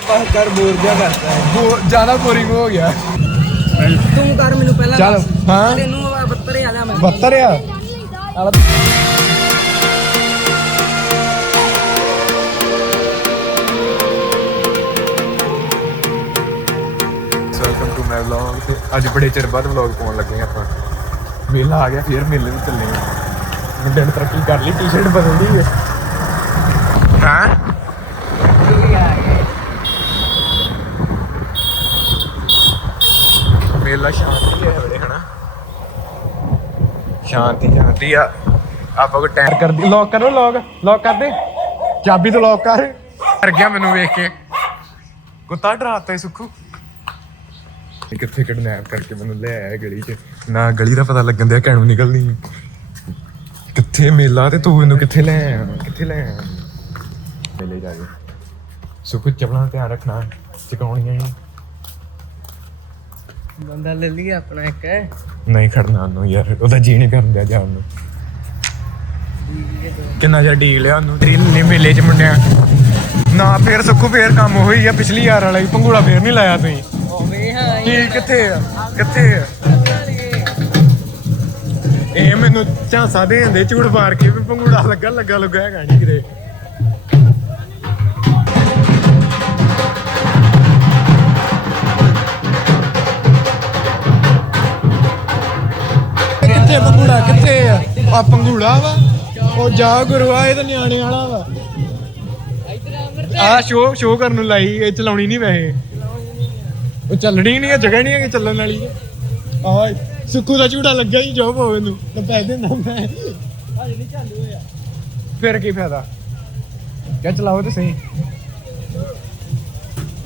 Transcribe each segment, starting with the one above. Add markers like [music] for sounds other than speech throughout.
ਬਸ ਕਰ ਬੋਰ ਜਾ ਕਰਦਾ ਹੈ। ਬੋ ਜ਼ਿਆਦਾ ਬੋਰਿੰਗ ਹੋ ਗਿਆ। ਤੂੰ ਕਰ ਮੈਨੂੰ ਪਹਿਲਾਂ ਚੱਲ, ਦੱਸ। ਹਾਂ। ਤੈਨੂੰ 72 ਆ ਲਿਆ ਮੈਂ 72 ਆ? ਵੈਲਕਮ ਟੂ ਮਾਈ ਵਲੌਗ ਤੇ ਅੱਜ ਬੜੇ ਚਿਰ ਬਾਅਦ ਵਲੌਗ ਪਾਉਣ ਲੱਗੇ ਹਾਂ ਆਪਾਂ। ਮੇਲਾ ਆ ਗਿਆ ਫੇਰ ਮੇਲੇ ਨੂੰ ਚੱਲੇ ਆ ਮੁੰਡੇ ਨੇ ਤਰੱਕੀ ਕਰ ਲਈ ਟੀ-ਸ਼ਰਟ ਬਦਲ ਲਈ ਹੈ ਹਾਂ। ਮੇਲਾ ਸ਼ਾਂਤੀ ਹੈ ਬੜੇ ਹਨਾ? ਸ਼ਾਂਤੀ ਸ਼ਾਂਤੀ ਆ। ਆਪਾਂ ਕੋ ਟਾਇਰ ਕਰ ਦੀ ਲੌਕ ਕਰੋ ਲੌਕ ਲੌਕ ਕਰ ਦੇ। ਚਾਬੀ ਤੋਂ ਲੌਕ ਕਰ। ਕਰ ਗਿਆ ਮੈਨੂੰ ਵੇਖ ਕੇ। ਕੁੱਤਾ ਡਰਾਤਾ ਸੁੱਖੂ। ਕਿੱਥੇ ਕਿਡਨੈਪ ਕਰਕੇ ਮੈਨੂੰ ਲੈ ਆਇਆ ਗਲੀ 'ਚ? ਨਾ ਗਲੀ ਦਾ ਪਤਾ ਲੱਗਣ ਦਿਆ ਕਿਹਨੂੰ ਨਿਕਲਣੀ। ਕਿੱਥੇ ਮੇਲਾ ਤੇ ਤੂੰ ਇਹਨੂੰ ਕਿੱਥੇ ਲੈ ਆਇਆ? ਕਿੱਥੇ ਲੈ ਆਇਆ? ਮੇਲੇ ਜਾ ਕੇ। ਸੁੱਖੂ ਚੱਪਲਾਂ ਧਿਆਨ ਰੱਖਣਾ। ਚਕਾਉਣੀਆਂ ਹੀ। ਬੰਦਾ ਲੈ ਲਈ ਆਪਣਾ ਇੱਕ। ਨਹੀਂ ਖੜਨਾ ਉਹਨੂੰ ਯਾਰ ਉਹਦਾ ਜੀ ਨਹੀਂ ਕਰਨ ਦਿਆ ਜਾਣ ਨੂੰ ਕਿੰਨਾ ਜਿਹਾ ਡੀਕ ਲਿਆ ਉਹਨੂੰ ਤੇਰੀ ਨੇ ਮੇਲੇ 'ਚ ਮੁੰਡਿਆ ਨਾ ਫੇਰ ਸੁੱਖੂ ਫੇਰ ਕੰਮ ਹੋਈ ਆ ਪਿਛਲੀ ਯਾਰ ਵਾਲਾ ਹੀ ਪੰਗੂੜਾ ਫੇਰ ਨਹੀਂ ਲਾਇਆ ਤੁਸੀਂ। ਹੋਵੇ ਹਾਂ ਕੀ ਕਿੱਥੇ ਆ? ਕਿੱਥੇ ਆ? ਇਹ ਮੈਨੂੰ ਝਾਂਸਾ ਦੇ ਜਾਂਦੇ ਝੂੜ ਮਾਰ ਕੇ ਵੀ ਪੰਗੂੜਾ ਲੱਗਾ ਲੱਗਾ ਲੱਗਾ ਹੈਗਾ ਨਹੀਂ ਕਿਤੇ। ਪੰਗੂੜਾ ਕਿੱਥੇ ਆ? ਆ ਪੰਗੂੜਾ ਵਾ। ਉਹ ਜਾ ਗੁਰੂਆ ਇਹ ਤਾਂ ਨਿਆਣੇ ਵਾਲਾ ਵਾ। ਆ ਸ਼ੋ ਸ਼ੋ ਕਰਨ ਨੂੰ ਲਾਈ ਇਹ ਚਲਾਉਣੀ ਨਹੀਂ ਵੈਸੇ। ਉਹ ਚੱਲਣੀ ਨਹੀਂ ਹੈ ਜਗ੍ਹਾ ਨਹੀਂ ਹੈ ਕਿ ਚੱਲਣ ਵਾਲੀ। ਆ ਸੁੱਕੂ ਦਾ ਝੂੜਾ ਲੱਗਾ ਹੀ ਜੋ ਹੋਵੇ ਨੂੰ। ਤਾਂ ਪੈ ਦੇਣਾ ਮੈਂ। ਹਜੇ ਨਹੀਂ ਚਾਲੂ ਹੋਇਆ ਫਿਰ ਕੀ ਫਾਇਦਾ? ਕਿਆ ਚਲਾਓ ਤੇ ਸਹੀ।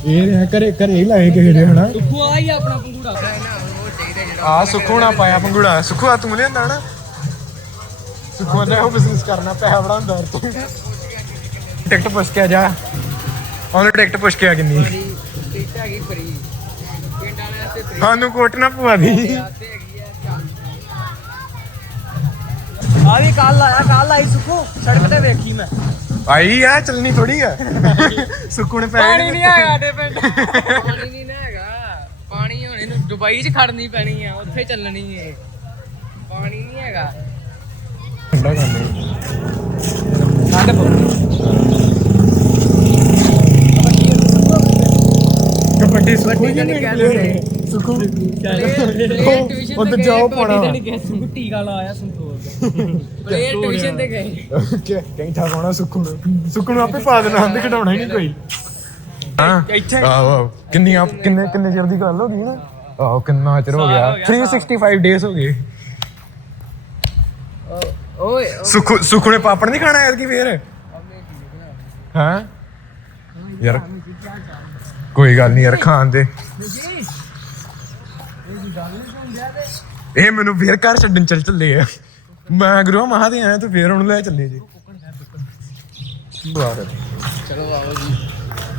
ਇਹ ਰਿਹਾ ਘਰੇ ਘਰੇ ਹੀ ਲਾਏ ਕਿਸੇ ਹਨਾ? ਤੂੰ ਆ ਹੀ ਆਪਣਾ ਪੰਗੂੜਾ। ਆ ਸੁੱਖੂ ਨਾ ਪਾਇਆ ਪੰਗੂੜਾ। ਸੁੱਖੂ ਆ ਤੂੰ ਲਿਆਂਦਾ ਨਾ? ਸੁੱਖੂ ਨੇ ਉਹ ਬਿਜ਼ਨਸ ਕਰਨਾ ਪੈਸਾ ਬਣਾਉਂਦਾ ਤੂੰ ਟਿਕਟ ਪੁੱਛ ਕੇ ਆ ਜਾ। ਉਹਨੇ ਟਿਕਟ ਪੁੱਛ ਕੇ ਆ ਕਿੰਨੀ। ਟਿਕਟ ਹੈਗੀ ਫਰੀ ਪਿੰਡ ਵਾਲਿਆਂ ਤੇ ਫਰੀ ਸਾਨੂੰ ਕੋਟ ਨਾ ਪਵਾ ਦੀ। ਤੇ ਹੈਗੀ ਆ ਆ ਵੀ ਕੱਲ ਆਇਆ ਕੱਲ ਆਈ ਸੁਖੋ। ਸੜਕ ਤੇ ਵੇਖੀ ਮੈਂ। ਆਈ ਆ ਚੱਲਣੀ ਥੋੜੀ ਆ। [laughs] ਸੁੱਖੂ ਨੇ ਪੈਸੇ ਪਾਣੀ ਨਹੀਂ ਹੈਗਾ ਸਾਡੇ ਪਿੰਡ। [laughs] ਪਾਣੀ ਨਹੀਂ ਨਾ ਹੈਗਾ ਪਾਣੀ ਹੁਣ ਇਹਨੂੰ ਦੁਬਈ 'ਚ ਖੜਨੀ ਪੈਣੀ ਆ ਉੱਥੇ ਚੱਲਣੀ ਏ। ਪਾਣੀ ਨਹੀਂ ਹੈਗਾ। ਠੰਡਾ ਕਰਨੇ ਠੰਡ ਪਊਗੀ ਕਬੱਡੀ ਤਾਂ ਨਹੀਂ ਖੇਲੇ ਸੁੱਖੂ। ਉਹ ਤੇ ਜਾਓ ਪਾਣਾ ਸੁਖੂ ਟੀਕਾ ਲਾਇਆ ਸੰਤੋਰ ਪਲੇਅਰ ਟਿਊਸ਼ਨ ਤੇ ਗਏ। ਕੈਂਠਾ ਪਾਉਣਾ ਸੁੱਖੂ ਨੂੰ। ਸੁੱਖੂ ਨੂੰ ਆਪੇ ਪਾ ਦੇਣਾ ਹੰਦ ਘਟਾਉਣਾ ਹੀ ਨਹੀਂ ਕੋਈ। ਹਾਂ। ਇੱਥੇ ਆਹੋ ਆਹੋ। ਕਿੰਨੀ ਆਪ ਕਿੰਨੇ ਕਿੰਨੇ ਚਿਰ ਦੀ ਗੱਲ ਹੋ ਗਈ ਨਾ? ਆਹੋ ਕਿੰਨਾ ਚਿਰ ਹੋ ਗਿਆ? 365 ਡੇਜ਼ ਹੋ ਗਏ। ਓਏ ਸੁੱਖੂ ਸੁੱਖੂ ਨੇ ਪਾਪੜ ਨਹੀਂ ਖਾਣਾ ਐਤਕੀ ਫੇਰ? ਹਾਂ? ਯਾਰ ਕੋਈ ਗੱਲ ਨਹੀਂ ਯਾਰ ਖਾਣ ਦੇ। ਇਹ ਮੈਨੂੰ ਫੇਰ ਘਰ ਛੱਡਣ ਚੱਲ ਚੱਲੇ ਆ। ਮੈਂ ਗੁਰੂ ਮਹਾ ਦੇ ਆਇਆ ਤੂੰ ਫੇਰ ਉਹਨੂੰ ਲੈ ਚੱਲੇ ਜੀ। ਬਾਹਰ ਚਲੋ ਆਓ ਜੀ।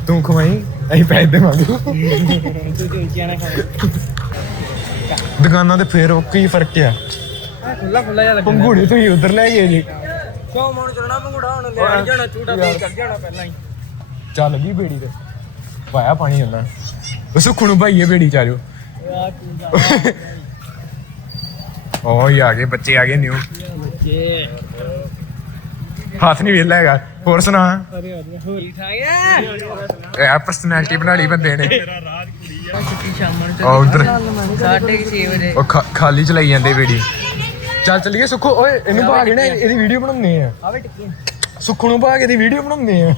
ਤੂੰ ਖਵਾਈ? ਅਸੀਂ ਪੈਸੇ ਦੇਵਾਂਗੇ। ਤੂੰ ਤੇ ਜਾਣਾ ਖਾ। ਦੁਕਾਨਾਂ ਤੇ ਫੇਰ ਕੀ ਫ਼ਰਕ ਆ? ਖੁੱਲਾ ਖੁੱਲਾ ਜਿਹਾ ਲੱਗਦਾ ਪੰਗੂੜੇ ਤੁਸੀਂ ਉਧਰ ਲੈ ਗਏ ਜੀ। ਕਿਉਂ ਮੋਣ ਚੜਨਾ ਪੰਗੂੜਾ ਹੁਣ ਲੈ ਜਾਣਾ ਝੂਟਾ ਤੇ ਕਰ ਜਾਣਾ ਪਹਿਲਾਂ ਹੀ। ਚੱਲ ਗਈ ਬੇੜੀ ਤੇ। ਪਾਇਆ ਪਾਣੀ ਉਹਨਾਂ ਉਹ ਸੁੱਖੂ ਨੂੰ ਭਾਈਏ ਬੇੜੀ ਚ ਆ ਜਾਓ। ਆ ਗਏ ਬੱਚੇ ਆ ਗਏ ਨਿਊ ਬੱਚੇ। ਹੱਥ ਨਹੀਂ ਵੇਲਾ ਹੈਗਾ। ਹੋਰ ਸੁਣਾ? ਅਰੇ ਅਰੇ ਹੋਰ ਠੀਕ ਠਾਕ ਹੈ ਇਹ ਪਰਸਨੈਲਿਟੀ ਬਣਾ ਲਈ ਬੰਦੇ ਨੇ। ਸ਼ਾਮ ਨੂੰ ਉਹ ਉਧਰ। ਸਾਢੇ 6 ਵਜੇ। ਉਹ ਖਾ- ਖਾਲੀ ਚਲਾਈ ਜਾਂਦੇ ਬੇੜੀ। ਚੱਲ ਚੱਲੀਏ ਸੁੱਖੂ ਓਏ ਇਹਨੂੰ ਭਾਗ ਨਾ ਇਹਦੀ ਵੀਡੀਓ ਬਣਾਉਂਦੇ ਆ। ਆਵੇ ਟਿੱਕੀ ਸੁੱਖੂ ਨੂੰ ਭਾਗ ਇਹਦੀ ਵੀਡੀਓ ਬਣਾਉਂਦੇ ਆ।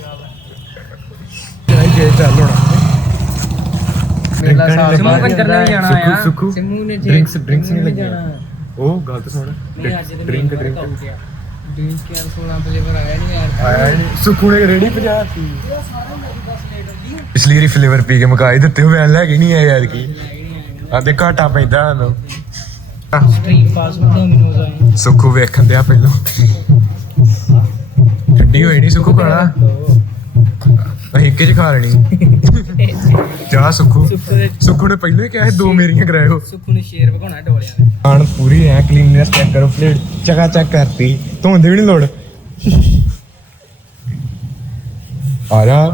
ਚੱਲ ਜੇ ਚੱਲ ਹੁਣ। ਮੇਲਾ ਸਾਲ ਸਿਮੂ ਕੰਜਰ ਨੇ ਵੀ ਜਾਣਾ ਆ। ਸੁੱਖੂ ਸਿਮੂ ਨੇ ਜੇ Drinks- drinks ਨਹੀਂ ਲੱਗੀਆਂ। ਉਹ ਗਲਤ ਸੁਣ। ਨਹੀਂ ਅੱਜ ਦੇ ਡਰਿੰਕ ਡਰਿੰਕ। ਦਾ ਹੋ ਗਿਆ ਡਰਿੰਕ ਯਾਰ 16 ਫਲੇਵਰ ਆਇਆ ਨਹੀਂ ਯਾਰ। ਆਇਆ ਨਹੀਂ ਸੁੱਖੂ ਨੇ ਰੇੜੀ ਭਜਾਤੀ ਪਿਛਲੀ ਵਾਰੀ ਫਲੇਵਰ ਪੀ ਕੇ ਮਕਾਈ ਦਿੱਤੇ ਹੋਏ ਐ ਲੈ ਕੇ ਨਹੀਂ ਆਇਆ ਯਾਰ ਕੀ ਆਂਦੇ ਘਾਟਾ ਪੈਂਦਾ ਸਾਨੂੰ। ਸਟ੍ਰੀਟ ਫਾਸਟ ਡੋਮਿਨੋਜ਼ ਆਏ ਸੁੱਖੂ ਵੇਖਣ ਦਿਆ ਪਹਿਲਾਂ। ਠੰਡੀ ਹੋਈ ਨਹੀਂ ਸੁੱਖੂ ਖਾਣਾ ਅਸੀਂ ਇੱਕੇ ਚ ਖਾ ਲੈਣੀ। ਜਾ ਸੁੱਖੂ ਸੁੱਖੂ ਦੇ ਸੁੱਖੂ ਨੇ ਪਹਿਲਾਂ ਹੀ ਕਿਹਾ ਸੀ ਦੋ ਮੇਰੀਆਂ ਕਰਾਇਓ। ਸੁੱਖੂ ਨੂੰ ਸ਼ੇਰ ਵਗਾਉਣਾ ਡੋਲਿਆਂ ਦੇ ਖਾਣ ਪੂਰੀ ਐ ਕਲੀਨਨੈਸ ਚੈੱਕ ਕਰੋ ਪਲੇਟ ਚਕਾ ਚੈੱਕ ਕਰਤੀ ਧੋਂਦੇ ਵੀ ਨਹੀਂ ਲੋੜ। ਆ ਜਾ।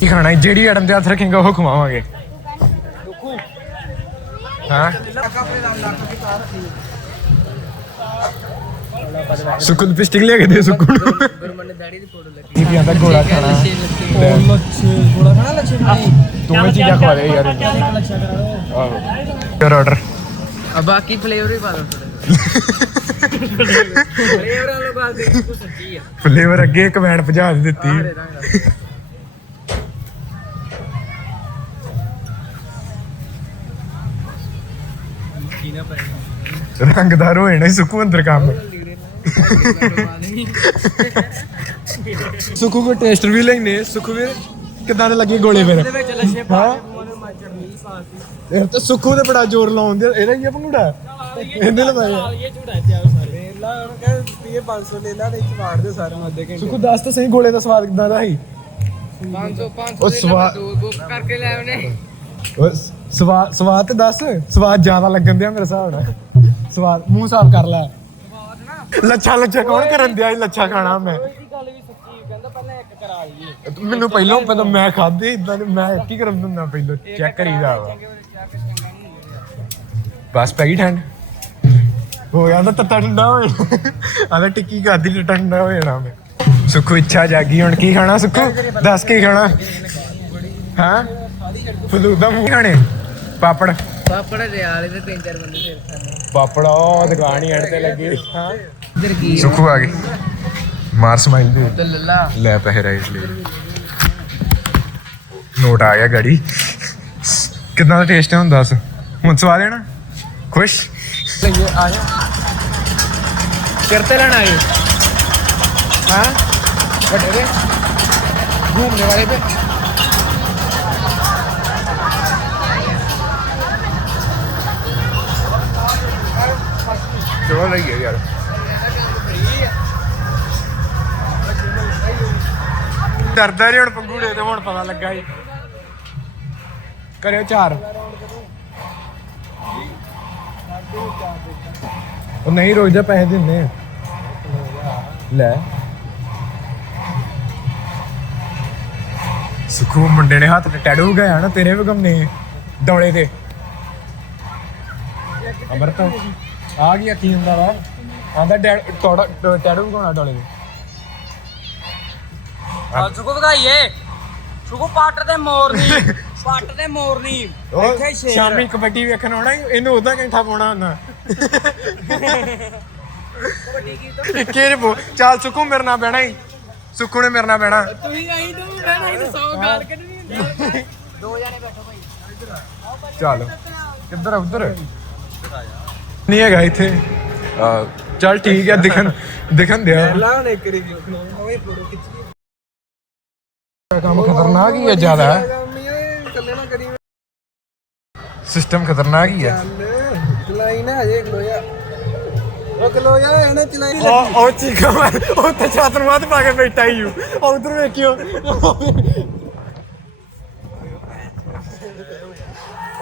ਕੀ ਖਾਣਾ ਹੈ? ਜਿਹੜੀ ਅੜਨ ਦੇ ਹੱਥ ਰੱਖੇਗਾ ਉਹ ਖਵਾਵਾਂਗੇ। ਹਾਂ? ਸੁਕੂ ਨੂੰ ਪਿਸਟਿਕ ਲਿਆ ਕੇ ਦੇ ਸੁਕੂ ਨੂੰ। ਗੁਰਮਨ ਦਾੜੀ ਦੀ ਫੋਟੋ ਲੱਗੀ ਕੀ ਪਿਆਂਦਾ ਗੋਲਾ ਖਾਣਾ ਲੈ, ਲੱਛੇ ਗੋਲਾ ਖਾਣਾ ਲੱਛੇ ਨਹੀਂ। ਦੋਵੇਂ ਚੀਜ਼ਾਂ ਖਵਾ ਦੇ ਯਾਰ। ਆਹੋ। ਕਰ ਆਰਡਰ ਆ ਬਾਕੀ ਫਲੇਵਰ ਵੀ ਪਾ ਦੋ ਥੋੜੇ ਫਲੇਵਰ ਵਾਲਾ ਬਾਤ ਦੇ ਸੱਚੀ ਆ। ਫਲੇਵਰ ਅੱਗੇ ਇੱਕ ਵੈਨ ਭਜਾ ਦੀ ਦਿੱਤੀ। ਰੰਗਦਾਰ ਹੋਏ ਨਾ ਸੁਕੂ ਅੰਦਰ ਕੰਮ। [laughs] ਸੁਕੂ ਕੋ ਟੇਸਟਰ ਵੀ ਲੈਨੇ ਸੁਕੂ ਵੀ ਕਿਦਾਂ ਦੇ ਲੱਗੇ ਗੋਲੇ ਫਿਰ? ਵਿੱਚ ਲੱਛੇ ਪਾ ਤਾਂ ਸੁੱਖੂ ਤੇ ਬੜਾ ਜ਼ੋਰ ਲਾਉਂਦੇ ਇਹਦਾ ਹੀ ਆ ਪੰਗੂੜਾ ਇਹਨੇ ਲਵਾਇਆ ਇਹ ਝੂੜਾ ਚਾਹ ਸਾਰੇ। ਲਾ ਉਹਨੂੰ ਕਹੇ ਪੀਏ 500 ਲੈ ਲਾ ਨਹੀਂ ਚਵਾੜ ਦੇ ਸਾਰੇ ਨੂੰ ਅੱਧੇ ਘੰਟੇ। ਸੁੱਖੂ ਦੱਸ ਤਾਂ ਸਹੀ ਗੋਲੇ ਦਾ ਸਵਾਦ ਕਿਦਾਂ ਦਾ ਸੀ? 500 500 ਉਹ ਦੇ ਸਵਾ- ਨੰਬਰ ਦੋ ਬੁੱਕ ਕਰਕੇ ਲੈ ਆਉਨੇ ਸਵਾਦ ਸਵਾਦ ਤੇ ਦੱਸ। ਸਵਾਦ ਜ਼ਿਆਦਾ ਲੱਗਣ ਦਿਆ ਮੇਰੇ ਹਿਸਾਬ ਨਾਲ। ਸਵਾਦ ਮੂੰਹ ਸਾਫ਼ ਕਰ ਲੈ। ਲੱਛਾ ਲੱਛਾ ਕੌਣ ਕਰਨ ਦਿਆ ਲੱਛਾ ਖਾਣਾ ਮੈਂ? ਇਹਦੀ ਗੱਲ ਵੀ ਸੱਚੀ ਕਹਿੰਦਾ ਪਹਿਲਾਂ ਇੱਕ ਕਰਾ ਲਈਏ। ਮੈਨੂੰ ਪਹਿਲਾਂ ਪਤਾ ਮੈਂ ਖਾਦੇ ਇਦਾਂ ਮੈਂ ਕੀ ਕਰਨ ਦਿੰਦਾ ਪਹਿਲਾਂ ਚੈੱਕ ਕਰੀਦਾ ਵਾ ਬਸ ਪੈ ਗਈ ਠੰਡ? ਹੋ ਗਿਆ ਤਾਂ ਤੱਤਾ ਠੰਡਾ ਹੋਏ। ਆਹ ਟਿੱਕੀ ਖਾਦੀ ਤੇ ਠੰਡਾ ਹੋ ਜਾਣਾ ਮੈਂ। ਸੁੱਖੂ ਇੱਛਾ ਜਾਗੀ ਹੁਣ ਕੀ ਖਾਣਾ ਸੁੱਖੂ? ਦੱਸ ਕੀ ਖਾਣਾ? ਹਾਂ? ਫਲੂਦਾ ਮੂੰਹ ਖਾਣੇ? ਪਾਪੜ? ਪਾਪੜ ਰਿਆਲ ਦੇ ਤਿੰਨ ਚਾਰ ਬੰਦੇ ਫਿਰ ਖਾਣੇ ਪਾਪੜ ਉਹ ਦੁਕਾਨ ਹੀ ਅੜ ਤੇ ਲੱਗੀ। ਹਾਂ? ਇਧਰ ਕੀ ਸੁੱਖੂ ਆ ਗਈ ਮਾਰ ਸਮਾਈਲ ਦੇ ਤੇ ਲੱਲਾ ਲੈ ਪੈਸੇ ਰਾਈਟ ਲਈ ਨੋਟ ਆ ਗਿਆ ਗਾੜੀ ਕਿੰਨਾ ਦਾ ਟੇਸਟ ਹੈ ਹੁਣ ਦੱਸ ਹੁਣ ਸਵਾਦ ਹੈ ਨਾ ਖੁਸ਼ ਲਈਏ ਆ ਜਾ ਕਰਤੇ ਲੈਣਾ ਹੈ हाँ बड़े रे घूमने वाले पे ਡਰਦਾ ਨਹੀਂ ਹੁਣ ਪੰਗੂੜੇ ਤੇ, ਹੁਣ ਪਤਾ ਲੱਗਾ ਜੀ ਕਰਿਓ ਚਾਰ। ਉਹ ਨਹੀਂ ਰੋਜ਼ ਦੇ ਪੈਸੇ ਦਿੰਦੇ ਆ। ਲੈ। ਸੁਖੂ ਮੁੰਡੇ ਨੇ ਹੱਥ ਤੇ ਟੈਟੂ ਗਿਆ ਨਾ, ਤੇਰੇ ਵੀ ਗਮਨੇ ਦੌਲੇ ਤੇ। ਅਮਰਤ, ਆ ਗਿਆ ਕੀ ਹੁੰਦਾ ਵਾ? ਆਂਦਾ ਡੈ- ਤੋੜਾ ਟ- ਟੈਟੂ ਤੇ। ਸੁਕੋ ਵਧਾਈਏ। ਸੁਕੋ ਪੱਟ ਤੇ ਮੋਰਨੀ [laughs] ਪੱਟ ਤੇ ਮੋਰਨੀ ਉਹ ਇੱਥੇ ਸ਼ੇਰ। ਸ਼ਾਮੀ ਕਬੱਡੀ ਵੇਖਣ ਆਉਣਾ ਈ, ਇਹਨੂੰ ਉਹਦਾ ਕੈਂਠਾ ਪਾਉਣਾ ਹੁੰਦਾ। ਟਿੱਕੇ ਨੇ ਬੋ ਚੱਲ ਸੁੱਕੂ ਮੇਰੇ ਨਾਲ ਬਹਿਣਾ ਹੀ। ਸੁੱਕੂ ਨੇ ਮੇਰੇ ਨਾਲ ਬਹਿਣਾ। ਤੁਸੀਂ ਆਈ ਤੂੰ ਬਹਿਣਾ ਇਹ ਸੌ ਗੱਲ ਕੱਢਣੀ ਹੁੰਦੀ ਦੋ ਜਣੇ ਬੈਠੋ ਭਾਈ। ਚੱਲ ਕਿੱਧਰ ਉਧਰ? ਨਹੀਂ ਹੈਗਾ ਇੱਥੇ। ਚੱਲ ਠੀਕ ਹੈ ਦਿਖਣ ਦਿਖਣ ਦਿਆ। ਲਾ ਉਹਨੇ ਇੱਕ ਰਿਵਿਊ ਓਏ ਫੋਟੋ ਖਿੱਚ ਕੰਮ ਖਤਰਨਾਕ ਹੀ ਹੈ ਜ਼ਿਆਦਾ। ਮੀਆਂ ਕੱਲੇ ਨਾ ਕਰੀ ਸਿਸਟਮ ਖਤਰਨਾਕ ਹੀ ਹੈ ਚੱਲ ਚਲਾਈ ਨਾ ਹਜੇ ਖਲੋਇਆ ਉਹ ਖਲੋਇਆ ਇਹਨੇ ਚਲਾਈ ਉਹ ਉਹ ਚੀਕਾ ਮਾਰ। ਉਹ ਤੇ ਛਾਤਰ ਮਾਤ ਪਾ ਕੇ ਬੈਠਾ ਹੀ ਉਹ ਉਧਰ ਵੇਖਿਓ।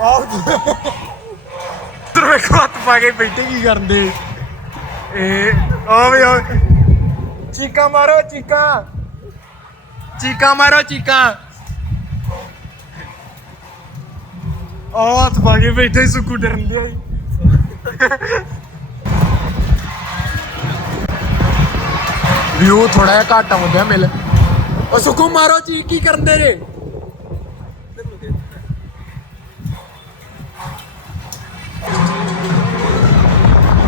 ਆਹ ਉਧਰ ਵੇਖੋ, ਹੱਥ ਪਾ ਕੇ ਬੈਠੇ ਕੀ ਕਰਦੇ। ਇਹ ਆ ਵੀ ਆ ਚੀਕਾ ਮਾਰੋ, ਚੀਕਾ। ਚੀਕਾ ਮਾਰੋ ਚੀਕਾ। ਉਹ ਹੱਥ ਪਾ ਕੇ ਬੈਠੇ ਸੁੱਕੂ ਡਰਨ ਜੀ ਵਿਊ ਥੋੜਾ ਜਿਹਾ ਘੱਟ ਆਉਂਦਾ ਮਿਲ। ਉਹ ਸੁੱਕੂ ਮਾਰੋ ਚੀ ਕੀ ਕਰਦੇ ਰੇ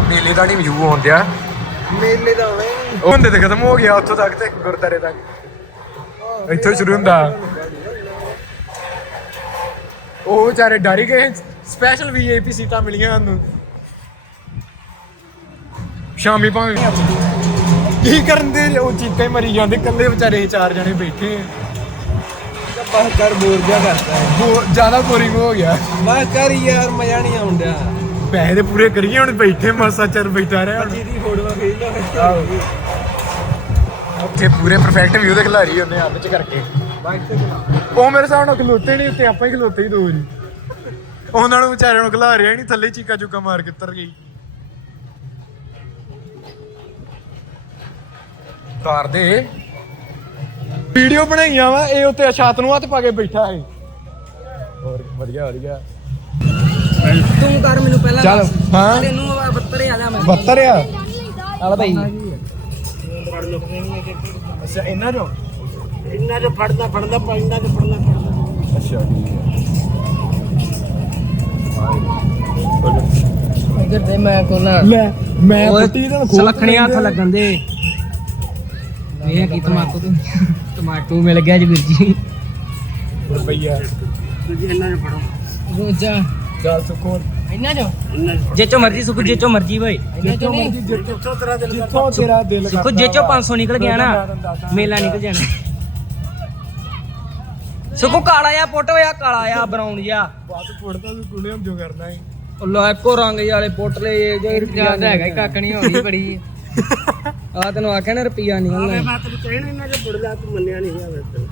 ਨੀਲੇ ਦਾ ਨਹੀਂ ਵਿਊ ਆਉਂਦਿਆ। ਮੇਲੇ ਦਾ ਉਹ ਹੁੰਦੇ ਤੇ ਖਤਮ ਹੋ ਗਿਆ ਉੱਥੋਂ ਤੱਕ ਤੇ ਗੁਰਦਾਰੇ ਤੱਕ। ਇੱਥੋਂ ਸ਼ੁਰੂ ਹੁੰਦਾ। ਉਹ ਵਿਚਾਰੇ ਡਰ ਹੀ ਗਏ। ਸਪੈਸ਼ਲ ਵੀਆਈਪੀ ਸੀਟਾਂ ਮਿਲੀਆਂ ਸਾਨੂੰ। ਸ਼ਾਮੀ ਭਾਵੇਂ ਕੀ ਕਰਨ ਦੇ ਉਹ ਚੀਕਾਂ ਹੀ ਮਰੀ ਜਾਂਦੇ। ਕੱਲੇ ਵਿਚਾਰੇ ਚਾਰ ਜਣੇ ਬੈਠੇ ਆ। ਬਸ ਕਰ ਬੋਰ ਜਾ ਕਰਦਾ ਹੈ ਬਹੁਤ ਜ਼ਿਆਦਾ ਬੋਰਿੰਗ ਹੋ ਗਿਆ। ਬਸ ਕਰ ਯਾਰ ਮਜ਼ਾ ਨਹੀਂ ਆਉਂਦਾ ਪੈਸੇ ਤੇ ਪੂਰੇ ਕਰੀਏ ਹੁਣ ਬੈਠੇ ਮਾਸਾ ਚਿਰ ਬੈਠਾ ਰਿਹਾ। ਜਿਹਦੀ ਫੋਟੋ ਖਿੱਚ ਲਓ। ਉੱਥੇ ਪੂਰੇ ਪਰਫੈਕਟ ਵਿਊ ਦੇ ਖਿਲਾਰੀ ਹੁੰਦੇ ਹੱਥ ਚ ਕਰਕੇ। ਉਹ ਮੇਰੇ ਹਿਸਾਬ ਨਾਲ ਖਲੋਤੇ ਨਹੀਂ ਉੱਤੇ ਆਪਾਂ ਹੀ ਖਲੋਤੇ ਹੀ ਦੋ ਜੀ ਉਹਨਾਂ ਨੂੰ ਵਿਚਾਰਿਆਂ ਨੂੰ ਖਿਲਾ ਰਿਹਾ ਨਹੀਂ ਥੱਲੇ ਚੀਕਾ ਚੁੱਕਾ ਮਾਰ ਕੇ ਉੱਤਰ ਗਈ। ਤਾਰ ਦੇ। ਵੀਡੀਓ ਬਣਾਈਆਂ ਵਾ ਇਹ ਉੱਤੇ ਛੱਤ ਨੂੰ ਹੱਥ ਪਾ ਕੇ ਬੈਠਾ ਹੈ ਹੋਰ ਵਧੀਆ ਵਧੀਆ। ਤੂੰ ਕਰ ਮੈਨੂੰ ਪਹਿਲਾਂ ਚੱਲ। ਹਾਂ। ਤੈਨੂੰ ਆ ਬੱਤਰੇ ਆ ਲਿਆ ਮੈਂ 72 ਆ? ਚੱਲ ਭਾਈ ਅੱਛਾ ਇਹਨਾਂ ਚੋਂ? ਇੰਨਾ ਜੋ ਫੜਦਾ ਫੜਦਾ ਪੈਂਦਾ ਫੜਦਾ ਫੜਦਾ। ਅੱਛਾ। ਇੱਧਰ ਤੇ ਮੈਂ ਕੋਨਾ ਲੈ ਮੈਂ ਪੁੱਟੀ ਦਾ ਸਲਖਣੇ ਹੱਥ ਲੱਗਣ ਦੇ। ਇਹ ਕੀ ਤਮਾਕੂ ਤੂੰ ਟਮਾਟੂ ਮਿਲ ਗਿਆ ਜੀ ਵੀਰ ਜੀ। ਰੁਪਈਆ। ਤੁਸੀਂ ਇੰਨਾ ਜੋ ਫੜੋ। ਰੋਜਾ। ਚੱਲ ਸੁਕੋ। ਇੰਨਾ ਜੋ ਜੇ ਚੋ ਮਰਜ਼ੀ ਸੁਖ ਜੇ ਚੋ ਮਰਜ਼ੀ ਭਾਈ ਇੰਨਾ ਜੋ ਨਹੀਂ ਜਿੱਥੋਂ ਤੇਰਾ ਦਿਲ ਜਿੱਥੋਂ ਤੇਰਾ ਦਿਲ ਸੁਖ ਜੇ ਚੋ 500 ਨਿਕਲ ਗਿਆ ਨਾ ਮੇਲਾ ਨਿਕਲ ਜਾਣਾ। ਸੁਖੋ ਕਾਲਾ ਆ ਪੁੱਟ ਹੋਇਆ ਕਾਲਾ ਆ ਬਰਾਊਨ ਜਿਹਾ। ਬਾਤ ਫੁੱਟਦਾ ਤੂੰ ਕੁੜੇ ਹਮ ਜੋ ਕਰਨਾ ਹੈ ਉਹ ਲੈ ਇੱਕੋ ਰੰਗ ਜਿਹੇ ਵਾਲੇ ਪੁੱਟ ਲਏ ਜੇ ਜਾਂ ਤਾਂ ਹੈਗਾ ਹੀ ਕੱਖ ਨਹੀਂ ਹੋਣੀ ਬੜੀ। [laughs] ਆ ਤੈਨੂੰ ਆਖਿਆ ਨਾ ਰੁਪਿਆ ਨਿਕਲਣਾ ਮੈਂ ਤੈਨੂੰ ਕਹਿਣਾ ਇਹਨਾਂ ਦੇ ਪੁੱੜਦਾ ਤੂੰ ਮੰਨਿਆ ਨਹੀਂ ਹੋਇਆ ਵੈਸੇ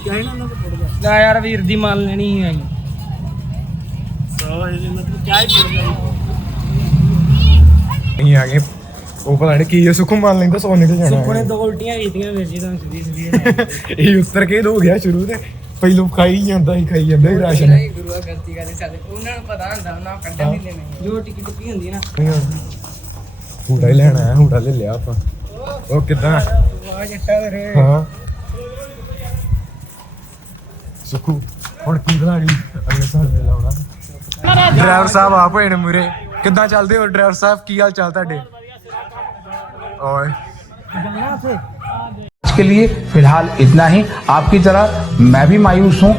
ਕਹਿਣਾ ਇਹਨਾਂ ਦੇ ਪੁੱੜਦਾ ਲੈ। ਯਾਰ ਵੀਰ ਦੀ ਮੰਨ ਲੈਣੀ ਹੀ ਪੁੱੜਦਾ ਨਹੀਂ ਆ ਗਏ। ਉਹ ਪਤਾ ਨਹੀਂ ਕੀ ਹੈ ਸੁਖੂ ਮੰਨ ਲੈਂਦਾ ਸੋ ਨਿਕਲ ਜਾਣਾ। ਸੁਖੋ ਨੇ ਦੋ ਉਲਟੀਆਂ ਕੀਤੀਆਂ ਵੀਰ ਜੀ ਤੁਹਾਨੂੰ ਸਿੱਧੀ ਸਿੱਧੀ ਇਹ ਉੱਤਰ ਕੇ ਹੋ ਗਿਆ ਸ਼ੁਰੂ ਤੇ। ਪਹਿਲੋਂ ਖਾਈ ਜਾਂਦਾ ਹੀ ਖਾਈ ਜਾਂਦਾ ਹੀ ਰਾਸ਼ਨ। ਨਹੀਂ ਗੁਰੂਆ ਗਲਤੀ ਕਰਦੇ ਸਾਡੇ ਉਹਨਾਂ ਨੂੰ ਪਤਾ ਹੁੰਦਾ ਉਹਨਾਂ ਕੱਢਣ ਨਹੀਂ ਦੇਣੇ। ਜੋ ਟਿੱਕੀ ਟੁੱਕੀ ਹੁੰਦੀ ਹੈ ਨਾ ਹੂਟਾ ਹੀ ਲੈਣਾ ਹੈ ਹੂਟਾ ਲੈ ਲਿਆ ਆਪਾਂ। ਉਹ ਕਿਦਾਂ? ਵਾਹ ਜੱਟਾ ਵੀਰੇ। ਹਾਂ। ਸੁਖੂ ਹੁਣ ਕੀ ਬਣਾ ਲਈ? ਅਗਲੇ ਸਾਲ ਮੇਲਾ ਆਉਣਾ ਡਰਾਈਵਰ ਸਾਹਿਬ ਆਪ ਹੋਏ ਨੇ ਮੂਰੇ ਕਿੱਦਾਂ ਚੱਲਦੇ ਹੋ ਡਰਾਈਵਰ ਸਾਹਿਬ ਕੀ ਹਾਲ ਚਾਲ ਤੁਹਾਡੇ ਓਏ के लिए फिलहाल इतना ही आपकी तरह मैं भी मायूस हूं